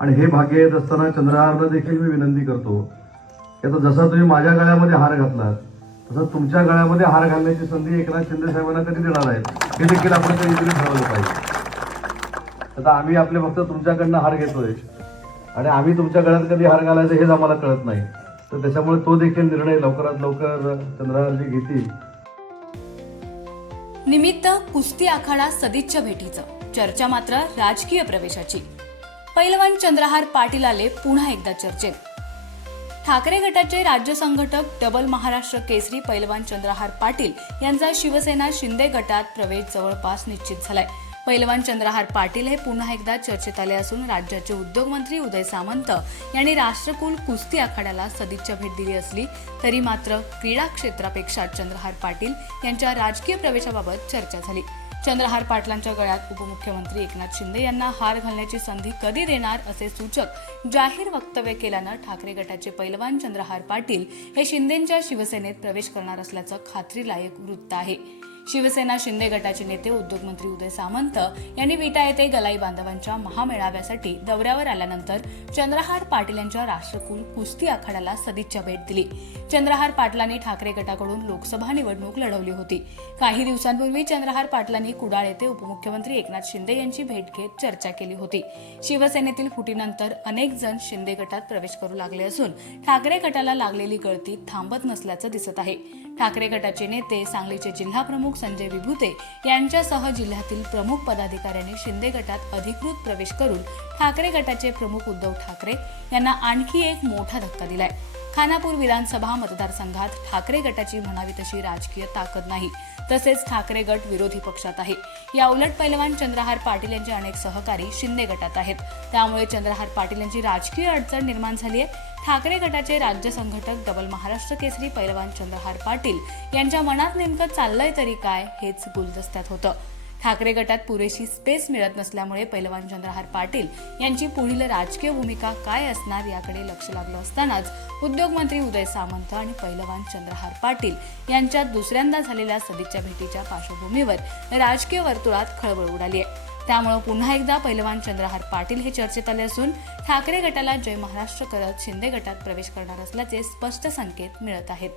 आणि हे भाग्य येत असताना चंद्रहारला देखील मी विनंती करतो याचा जसा तुम्ही माझ्या गळ्यामध्ये हार घातलात तसं तुमच्या गळ्यामध्ये हार घालण्याची संधी एकनाथ शिंदे साहेबांना कधी देणार आहे हे देखील आपण कधीतरी ठरवलं पाहिजे. आता आम्ही आपले फक्त तुमच्याकडनं हार घेतोय आणि आम्ही तुमच्या गळ्यात कधी हार घालायचं हेच आम्हाला कळत नाही. तर त्याच्यामुळे तो देखील निर्णय लवकरात लवकर चंद्रहारजी घेतील. निमित्त कुस्ती आखाडा सदिच्छा भेटीचं. चर्चा मात्र राजकीय प्रवेशाची. पैलवान चंद्रहार पाटील आले पुन्हा एकदा चर्चेत. ठाकरे गटाचे राज्य संघटक डबल महाराष्ट्र केसरी पैलवान चंद्रहार पाटील यांचा शिवसेना शिंदे गटात प्रवेश जवळपास निश्चित झालाय. पैलवान चंद्रहार पाटील हे पुन्हा एकदा चर्चेत आले असून राज्याचे उद्योगमंत्री उदय सामंत यांनी राष्ट्रकुल कुस्ती आखाड्याला सदिच्छा भेट दिली असली तरी मात्र क्रीडा क्षेत्रापेक्षा चंद्रहार पाटील यांच्या राजकीय प्रवेशाबाबत चर्चा झाली. चंद्रहार पाटलांच्या गळ्यात उपमुख्यमंत्री एकनाथ शिंदे यांना हार घालण्याची संधी कधी देणार असे सूचक जाहीर वक्तव्य केल्यानं ठाकरे गटाचे पैलवान चंद्रहार पाटील हे शिंदेच्या शिवसेनेत प्रवेश करणार असल्याचं खात्रीलायक वृत्त आहे. शिवसेना शिंदे गटाचे नेते उद्योगमंत्री उदय सामंत यांनी विटा येथे गलाई बांधवांच्या महामेळाव्यासाठी दौऱ्यावर आल्यानंतर चंद्रहार पाटील यांच्या राष्ट्रकुल कुस्ती आखाड्याला सदिच्छा भेट दिली. चंद्रहार पाटलांनी ठाकरे गटाकडून लोकसभा निवडणूक लढवली होती. काही दिवसांपूर्वी चंद्रहार पाटलांनी कुडाळ येथे उपमुख्यमंत्री एकनाथ शिंदे यांची भेट घेत चर्चा केली होती. शिवसेनेतील फुटीनंतर अनेक जण शिंदे गटात प्रवेश करू लागले असून ठाकरे गटाला लागलेली गळती थांबत नसल्याचं दिसत आहे. ठाकरे गटाचे नेते सांगलीचे जिल्हा प्रमुख संजय विभूते यांच्यासह जिल्ह्यातील प्रमुख पदाधिकाऱ्यांनी शिंदे गटात अधिकृत प्रवेश करून ठाकरे गटाचे प्रमुख उद्धव ठाकरे यांना आणखी एक मोठा धक्का दिलाय. खानापूर विधानसभा मतदारसंघात ठाकरे गटाची म्हणावी तशी राजकीय ताकद नाही. तसेच ठाकरे गट विरोधी पक्षात आहे. या उलट पैलवान चंद्रहार पाटील यांचे अनेक सहकारी शिंदे गटात आहेत. त्यामुळे चंद्रहार पाटील यांची राजकीय अडचण निर्माण झाली आहे. ठाकरे गटाचे राज्य संघटक डबल महाराष्ट्र केसरी पैलवान चंद्रहार पाटील यांच्या मनात नेमकं चाललंय तरी काय हेच गुलदस्त्यात होतं. ठाकरे गटात पुरेशी स्पेस मिळत नसल्यामुळे पैलवान चंद्रहार पाटील यांची पुढील राजकीय भूमिका काय असणार याकडे लक्ष लागलं असतानाच उद्योगमंत्री उदय सामंत आणि पैलवान चंद्रहार पाटील यांच्यात दुसऱ्यांदा झालेल्या सदिच्छा भेटीच्या पार्श्वभूमीवर राजकीय वर्तुळात खळबळ उडाली आहे त्यामुळे पुन्हा एकदा पैलवान चंद्रहार पाटील हे चर्चेत आले असून ठाकरे गटाला जय महाराष्ट्र करत शिंदे गटात प्रवेश करणार असल्याचे स्पष्ट संकेत मिळत आहेत.